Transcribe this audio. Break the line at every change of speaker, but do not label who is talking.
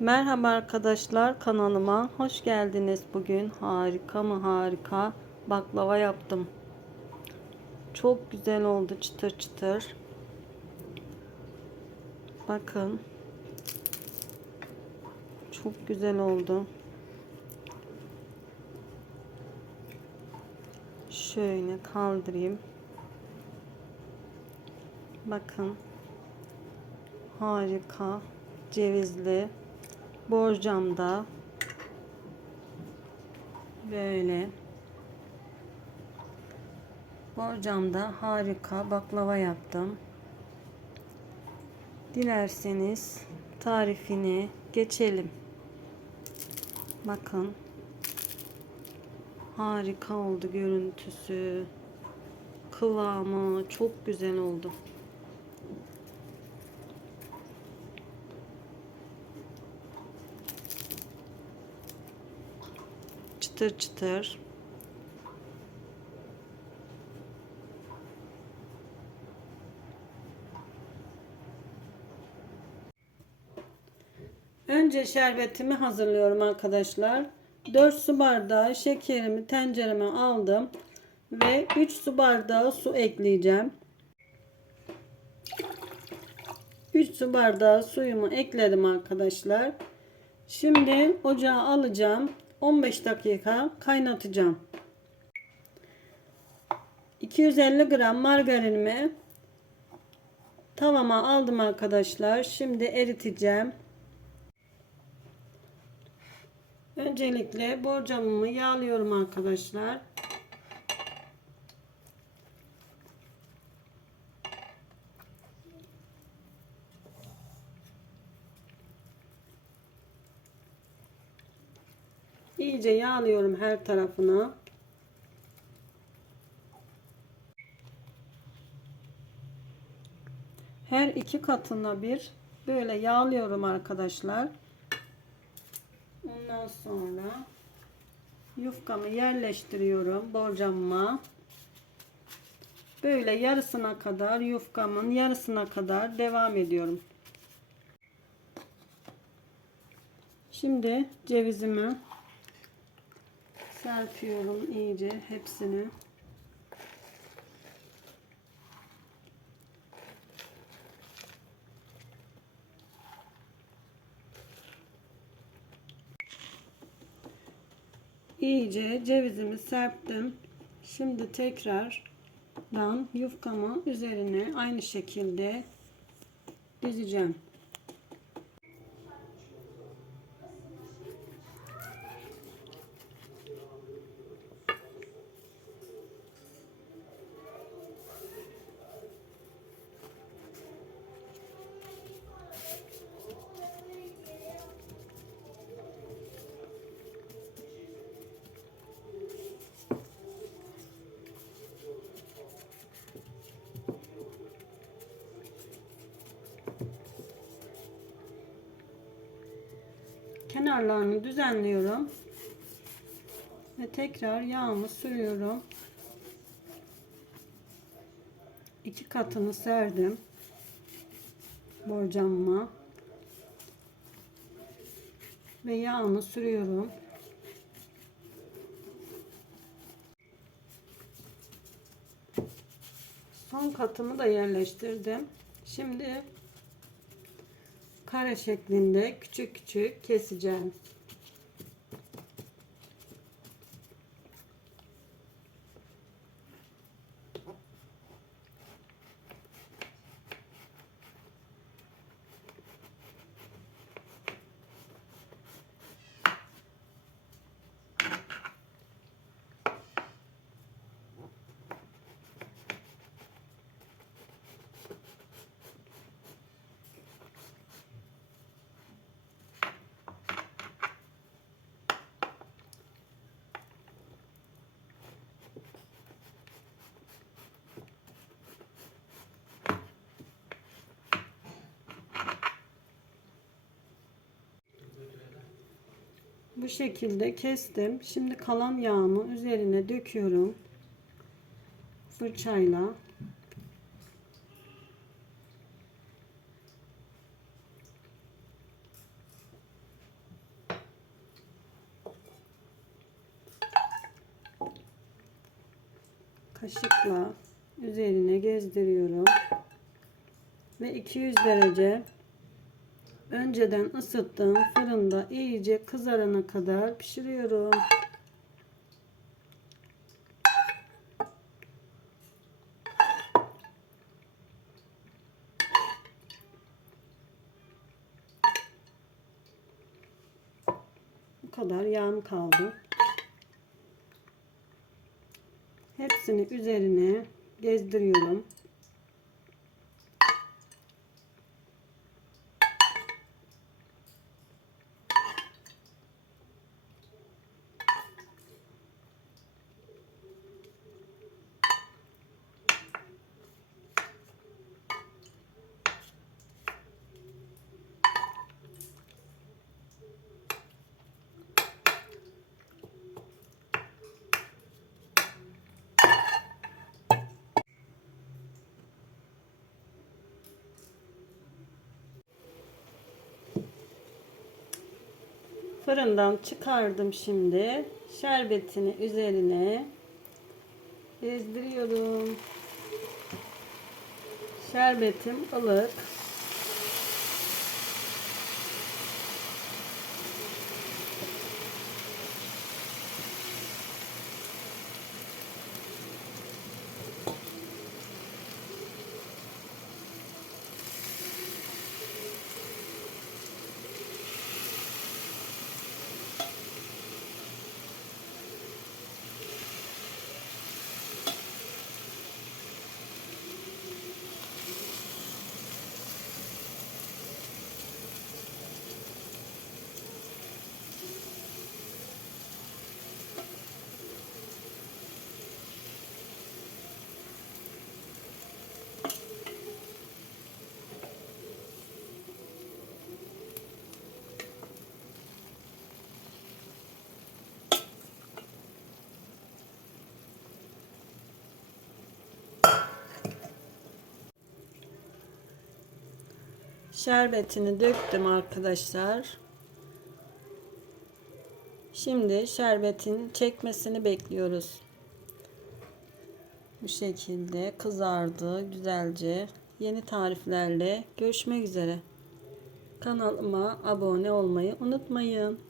Merhaba arkadaşlar kanalıma hoş geldiniz. Bugün harika mı harika baklava yaptım. Çok güzel oldu çıtır çıtır. Bakın. Çok güzel oldu. Şöyle kaldırayım. Bakın. Harika. Cevizli borcamda böyle borcamda harika baklava yaptım. Dilerseniz tarifini geçelim. Bakın. Harika oldu görüntüsü. Kıvamı çok güzel oldu. Çıtır çıtır. Önce şerbetimi hazırlıyorum arkadaşlar. 4 su bardağı şekerimi tencereme aldım ve 3 su bardağı su ekleyeceğim. 3 su bardağı suyumu ekledim arkadaşlar. Şimdi ocağa alacağım. 15 dakika kaynatacağım. 250 gram margarinimi tavama aldım arkadaşlar. Şimdi eriteceğim. Öncelikle borcamımı yağlıyorum arkadaşlar. İyice yağlıyorum her tarafına. Her iki katına bir böyle yağlıyorum arkadaşlar. Ondan sonra yufkamı yerleştiriyorum borcamıma. Böyle yarısına kadar yufkamın yarısına kadar devam ediyorum. Şimdi cevizimi serpiyorum iyice hepsini. İyice cevizimi serptim. Şimdi tekrardan yufkamı üzerine aynı şekilde dizeceğim. Kenarlarını düzenliyorum. Ve tekrar yağımı sürüyorum. İki katını serdim borcamıma. Ve yağını sürüyorum. Son katımı da yerleştirdim. Şimdi kare şeklinde küçük küçük keseceğim. bu şekilde kestim. Şimdi kalan yağımı üzerine döküyorum. Fırçayla. Kaşıkla üzerine gezdiriyorum. Ve 200 derece önceden ısıttığım fırında iyice kızarana kadar pişiriyorum. Bu kadar yağım kaldı. Hepsini üzerine gezdiriyorum. Fırından çıkardım şimdi. Şerbetini üzerine gezdiriyorum. Şerbetim ılık. Şerbetini döktüm arkadaşlar. Şimdi şerbetin çekmesini bekliyoruz. Bu şekilde kızardı güzelce. Yeni tariflerle görüşmek üzere. Kanalıma abone olmayı unutmayın.